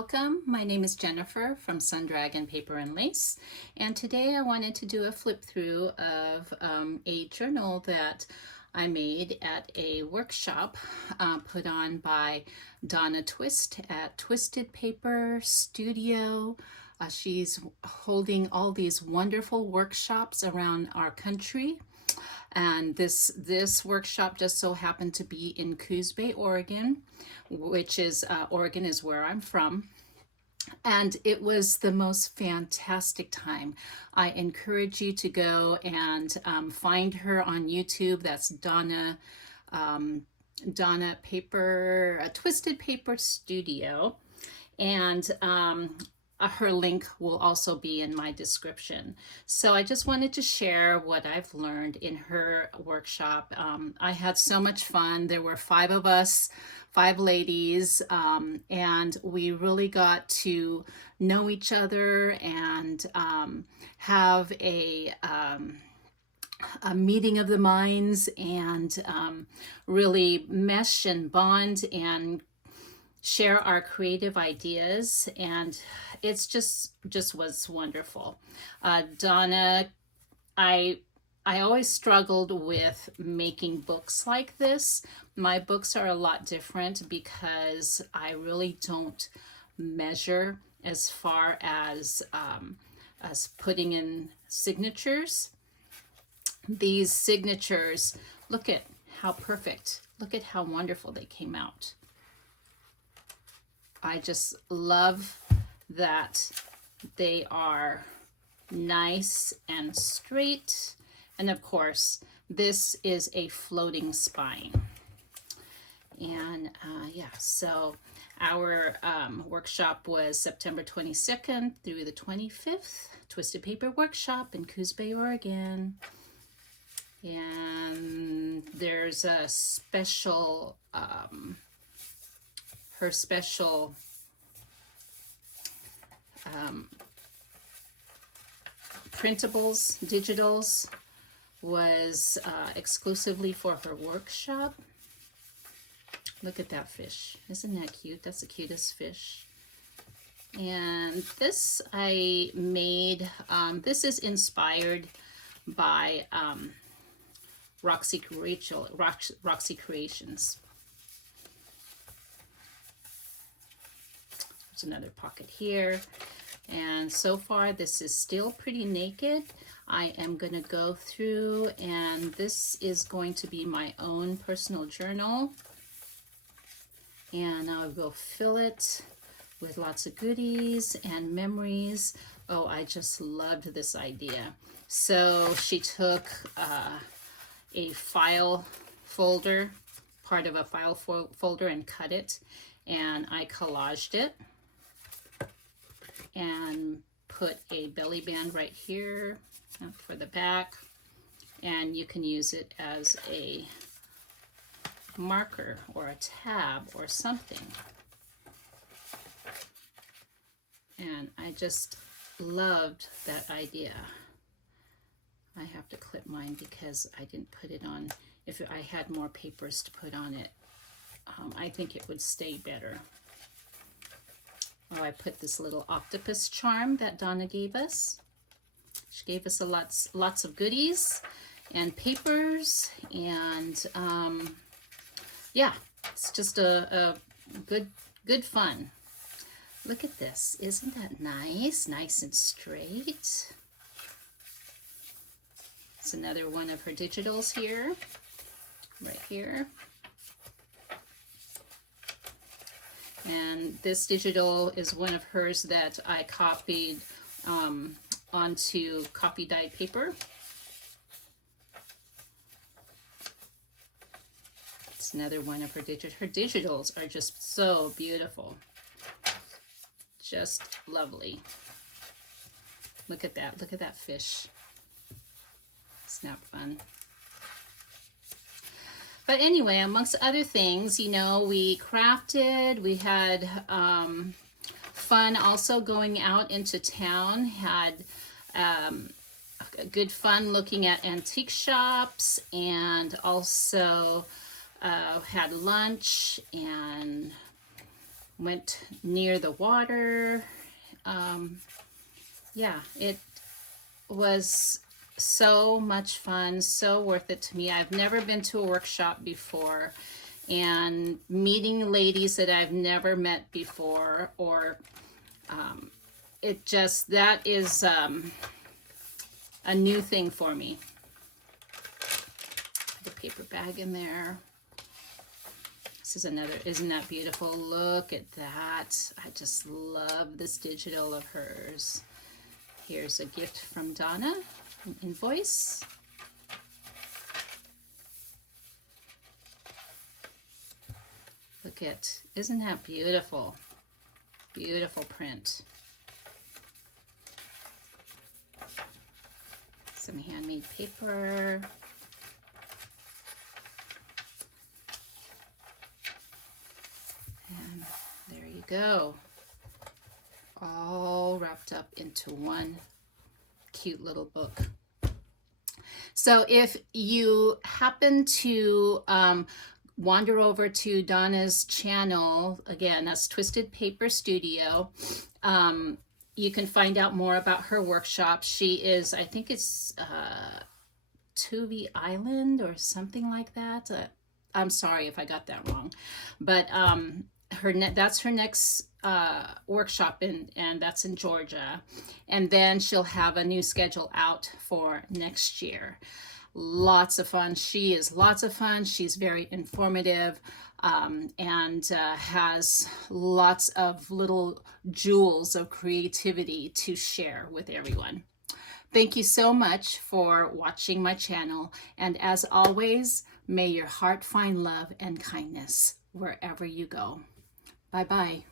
welcome. My name is Jennifer from Sundragon Paper and Lace, and today I wanted to do a flip through of a journal that I made at a workshop put on by Donna Twist at Twisted Paper Studio. She's holding all these wonderful workshops around our country. And this workshop just so happened to be in Coos Bay, Oregon, which is Oregon is where I'm from. And it was the most fantastic time. I encourage you to go and find her on YouTube. That's Donna Paper, Twisted Paper Studio. And her link will also be in my description. So I just wanted to share what I've learned in her workshop. I had so much fun. There were 5 of us, 5 ladies, and we really got to know each other and have a meeting of the minds and really mesh and bond and share our creative ideas, and it's just was wonderful. Donna, I always struggled with making books like this. My books are a lot different because I really don't measure as far as putting in signatures. These signatures, look at how perfect, look at how wonderful they came out. I just love that they are nice and straight. And of course, this is a floating spine. And yeah, so our workshop was September 22nd through the 25th, Twisted Paper Workshop in Coos Bay, Oregon. And there's a special her special printables, digitals, was exclusively for her workshop. Look at that fish. Isn't that cute? That's the cutest fish. And this I made, this is inspired by Roxy Creations. Another pocket here, and so far this is still pretty naked. I am going to go through, and this is going to be my own personal journal, and I'll go fill it with lots of goodies and memories. Oh, I just loved this idea. So she took a file folder, part of a file folder, and cut it, and I collaged it and put a belly band right here for the back, and you can use it as a marker or a tab or something. And I just loved that idea. I have to clip mine because I didn't put it on. If I had more papers to put on it, I think it would stay better. Oh, I put this little octopus charm that Donna gave us. She gave us lots of goodies and papers, and yeah, it's just a good fun. Look at this. Isn't that nice? Nice and straight. It's another one of her digitals here, right here. And this digital is one of hers that I copied onto copy dyed paper. It's another one of her digitals. Her digitals are just so beautiful. Just lovely. Look at that. Look at that fish. Isn't that fun? But anyway, amongst other things, you know, we crafted, we had fun also going out into town, had good fun looking at antique shops, and also had lunch and went near the water. Yeah, it was so much fun, so worth it to me. I've never been to a workshop before, and meeting ladies that I've never met before, or it just, that is a new thing for me. Put a paper bag in there. This is another, isn't that beautiful? Look at that. I just love this digital of hers. Here's a gift from Donna, an invoice. Look at, isn't that beautiful? Beautiful print. Some handmade paper. And there you go. All wrapped up into one cute little book. So if you happen to wander over to Donna's channel, again, that's Twisted Paper Studio, you can find out more about her workshop. She is, I think it's Tuvie Island or something like that. I'm sorry if I got that wrong, but that's her next workshop, and that's in Georgia. And then she'll have a new schedule out for next year. Lots of fun. She is lots of fun. She's very informative, and has lots of little jewels of creativity to share with everyone. Thank you so much for watching my channel, and as always, may your heart find love and kindness wherever you go. Bye-bye.